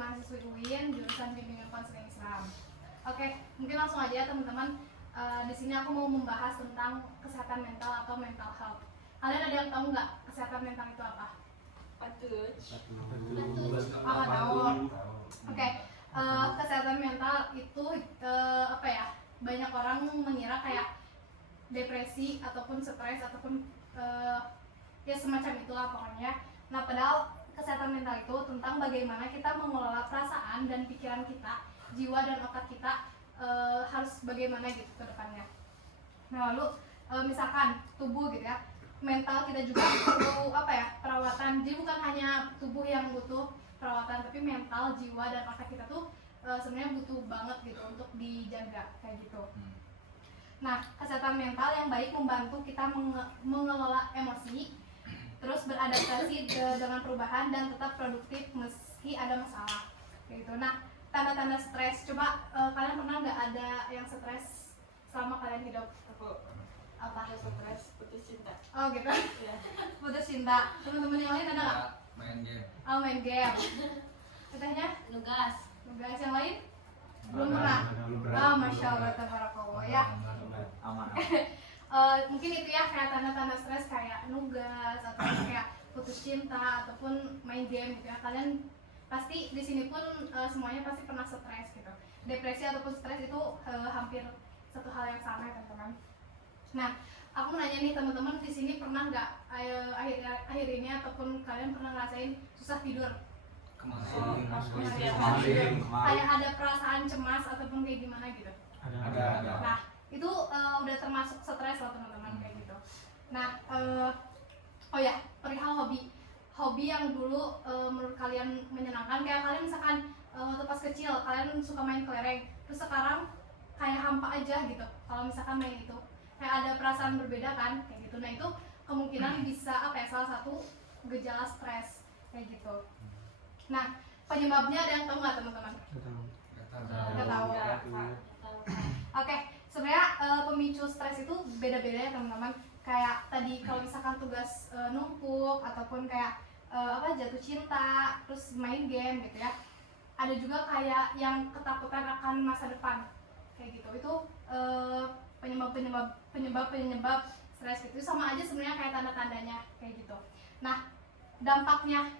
mahasiswi UIN jurusan Bimbingan Konseling Islam. Oke, mungkin langsung aja teman-teman. Di sini aku mau membahas tentang kesehatan mental atau mental health. Kalian ada yang tahu nggak kesehatan mental itu apa? Tahu. Oke, kesehatan mental itu apa ya? Banyak orang mengira kayak depresi ataupun stres ataupun ya semacam itulah pokoknya. Nah, padahal kesehatan mental itu tentang bagaimana kita mengelola perasaan dan pikiran kita, jiwa dan otak kita harus bagaimana gitu ke depannya. Nah, lalu misalkan tubuh gitu ya, mental kita juga perlu apa ya, perawatan. Jadi bukan hanya tubuh yang butuh perawatan, tapi mental, jiwa dan otak kita tuh sebenarnya butuh banget gitu untuk dijaga kayak gitu. Nah, kesehatan mental yang baik membantu kita mengelola emosi, terus beradaptasi dengan perubahan dan tetap produktif meski ada masalah kayak gitu. Nah, tanda-tanda stres, coba kalian pernah nggak ada yang stres selama kalian hidup? Apa? Stres, putus cinta. Oh gitu. Ya. Putus cinta. Teman-teman yang lain ada nggak? Main game. Oh, main game. Katanya? Nugas. Yang lain? Belum pernah. Ah, masya Allah, tabarakallah ya. Mungkin itu ya kayak tanda-tanda stres kayak nugas atau kayak putus cinta ataupun main game gitu ya. Kalian pasti di sini pun semuanya pasti pernah stres gitu. Depresi ataupun stres itu hampir satu hal yang sama ya teman-teman. Nah, aku mau nanya nih teman-teman, di sini pernah nggak akhir ini ataupun kalian pernah ngerasain susah tidur? Kemarin. Kayak ada perasaan cemas ataupun kayak gimana gitu? Ada. Nah, itu udah termasuk stres loh teman-teman kayak gitu. Nah, oh ya, perihal hobi yang dulu menurut kalian menyenangkan, kayak kalian misalkan waktu pas kecil kalian suka main kelereng, terus sekarang kayak hampa aja gitu kalau misalkan main itu, kayak ada perasaan berbeda kan kayak gitu. Nah, itu kemungkinan bisa apa ya, salah satu gejala stres kayak gitu. Nah, penyebabnya ada yang tahu nggak teman-teman? Nggak tahu. Oke, sebenarnya pemicu stres itu beda-beda ya teman-teman. Kayak tadi kalau misalkan tugas numpuk ataupun kayak jatuh cinta, terus main game gitu ya. Ada juga kayak yang ketakutan akan masa depan kayak gitu. Itu penyebab stres gitu. Sama aja sebenarnya kayak tanda-tandanya kayak gitu. Nah, dampaknya,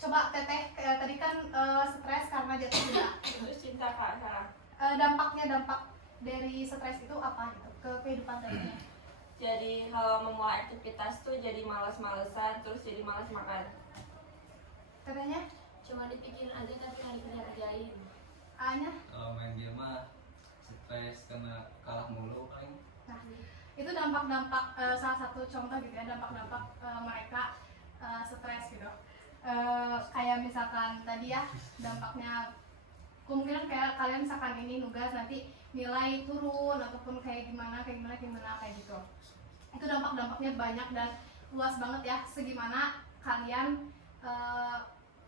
coba Teteh, tadi kan stres karena jatuh cinta. Putus cinta Kak Sarah. Dampak dari stres itu apa gitu ke kehidupan Teteh? Jadi kalau memulai aktivitas tuh jadi malas-malesan, terus jadi malas makan. Tetehnya? Cuma dipikirin aja tapi nggak dikerjain. A-nya? Kalau main game mah stres karena kalah mulu paling. Nah, itu dampak-dampak salah satu contoh gitu ya, dampak-dampak mereka stres gitu. Kayak misalkan tadi ya, dampaknya kemungkinan kayak kalian misalkan ini nugas nanti nilai turun ataupun kayak gimana kayak gitu. Itu dampak-dampaknya banyak dan luas banget ya, segimana kalian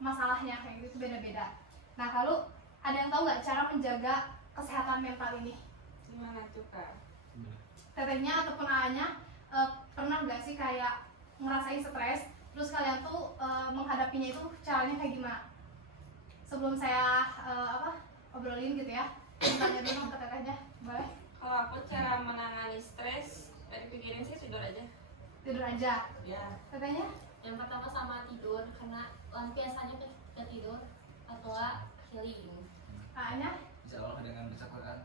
masalahnya kayak gitu beda-beda. Nah, lalu ada yang tahu nggak cara menjaga kesehatan mental ini? Gimana tuh Kak? Tetehnya ataupun A-nya pernah nggak sih kayak ngerasain stres, terus kalian tuh menghadapinya itu caranya kayak gimana? Sebelum saya obrolin gitu ya, tanya dulu ke tetehnya, boleh? Kalau aku cara menangani stres, dari pikirin sih tidur aja. Tidur aja. Ya. Tetehnya? Yang pertama sama tidur, karena biasanya ke tidur atau healing. A-nya? Insya Allah dengan baca Quran.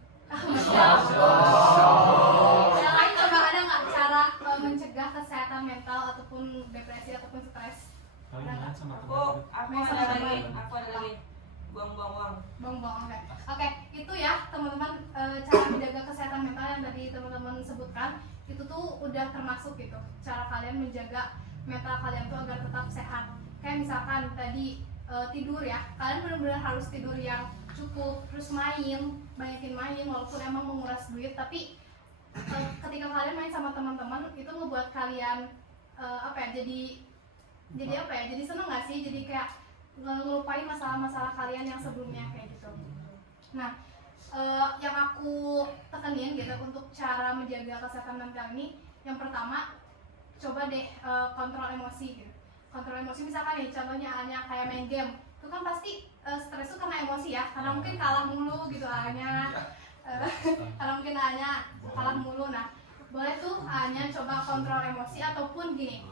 Yang lain coba ada nggak cara mencegah kesehatan mental ataupun depresi ataupun stres? Aku ada lagi. Buang-buang. Oke, itu ya teman-teman, cara menjaga kesehatan mental yang tadi teman-teman sebutkan itu tuh udah termasuk gitu. Cara kalian menjaga mental kalian tuh agar tetap sehat. Kayak misalkan tadi tidur ya, kalian benar-benar harus tidur yang cukup, terus banyakin main walaupun emang menguras duit, tapi ketika kalian main sama teman-teman itu ngebuat kalian jadi seneng nggak sih, jadi kayak ngelupain masalah-masalah kalian yang sebelumnya kayak gitu. Nah, yang aku tekenin gitu untuk cara menjaga kesehatan mental ini, yang pertama coba deh kontrol emosi gitu. Kontrol emosi misalkan nih contohnya hanya kayak main game, itu kan pasti stres tuh karena emosi ya, karena mungkin kalah mulu gitu hanya karena mungkin hanya kalah mulu. Nah, boleh tuh hanya coba kontrol emosi, ataupun gini,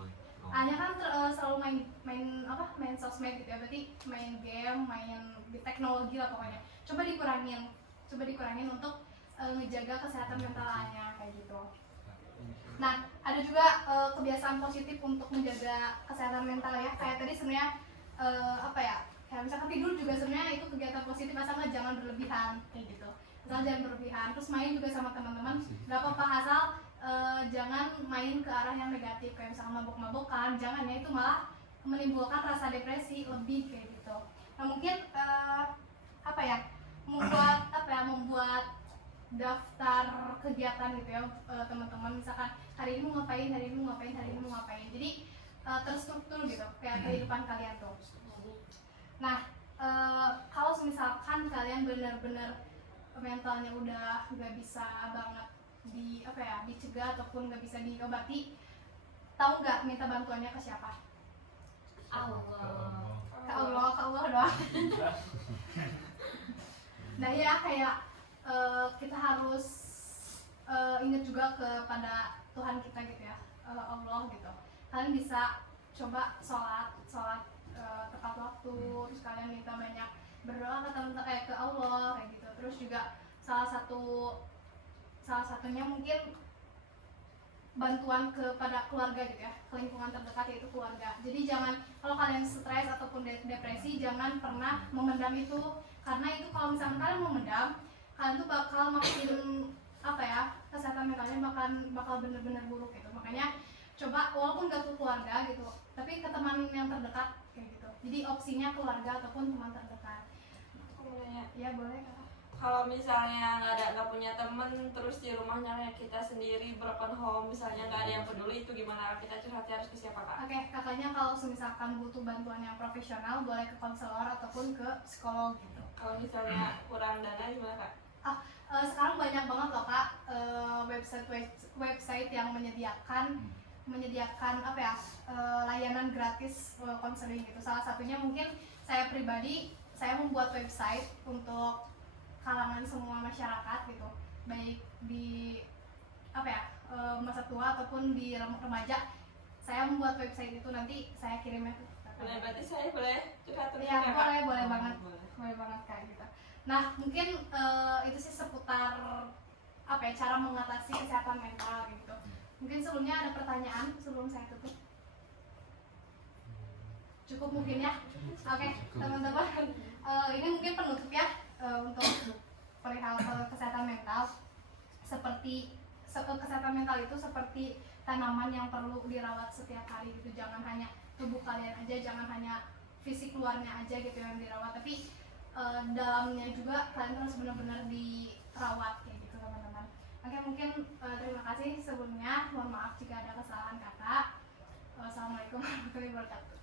hanya kan selalu main sosmed gitu ya, berarti main game, main di teknologi lah pokoknya. Coba dikurangin untuk ngejaga kesehatan mental Anya kayak gitu. Nah, ada juga kebiasaan positif untuk menjaga kesehatan mental ya. Kayak tadi sebenarnya kayak misalkan tidur juga sebenarnya itu kegiatan positif, asalkan jangan berlebihan kayak gitu. Asal jangan berlebihan. Terus main juga sama teman-teman, nggak apa-apa asal jangan main ke arah yang negatif kayak misalkan mabok-mabokan, jangan ya, itu malah menimbulkan rasa depresi lebih kayak gitu. Nah, mungkin membuat daftar kegiatan gitu ya teman-teman, misalkan hari ini mau ngapain, jadi terstruktur gitu kayak kehidupan kalian tuh. Nah, kalau misalkan kalian benar-benar mentalnya udah nggak bisa banget dicegah ataupun nggak bisa diobati, tahu nggak minta bantuannya ke siapa? Allah. Ke Allah doang. Nah ya, kayak kita harus ingat juga kepada Tuhan kita gitu ya, Allah gitu. Kalian bisa coba sholat tepat waktu, terus kalian minta banyak berdoa ke Allah kayak gitu. Terus juga salah satunya mungkin bantuan kepada keluarga gitu ya, ke lingkungan terdekat yaitu keluarga. Jadi jangan, kalau kalian stres ataupun depresi, jangan pernah memendam itu, karena itu kalau misalkan kalian memendam, kalian tuh bakal makin kesehatan mentalnya bakal bener-bener buruk gitu. Makanya coba walaupun gak ke keluarga gitu, tapi ke teman yang terdekat kayak gitu. Jadi opsinya keluarga ataupun teman terdekat. Ya boleh Kak. Kalau misalnya nggak punya temen, terus di rumahnya kita sendiri, broken home, misalnya nggak ada yang peduli, itu gimana? Kita curhatnya harus ke siapa, Kak? Oke, kakaknya kalau misalkan butuh bantuan yang profesional, boleh ke konselor ataupun ke psikolog gitu. Kalau misalnya kurang dana gimana, Kak? Sekarang banyak banget loh Kak, website yang menyediakan layanan gratis konseling gitu. Salah satunya mungkin saya pribadi, saya membuat website untuk kalangan semua masyarakat gitu, baik di masa tua ataupun di remaja. Saya membuat website itu, nanti saya kirimnya ke Boleh, berarti saya boleh curhat tentang ya, Kakak? boleh banget Kak gitu. Nah, mungkin itu sih seputar cara mengatasi kesehatan mental gitu. Mungkin sebelumnya ada pertanyaan sebelum saya tutup. Cukup mungkin ya. Oke, teman-teman, ini mungkin penutup ya untuk perihal kesehatan mental. Kesehatan mental itu seperti tanaman yang perlu dirawat setiap hari gitu. Jangan hanya tubuh kalian aja, jangan hanya fisik luarnya aja gitu yang dirawat, tapi dalamnya juga kalian harus benar-benar dirawat kayak gitu teman-teman. Oke, mungkin terima kasih sebelumnya. Mohon maaf jika ada kesalahan kata. Wassalamualaikum warahmatullahi wabarakatuh.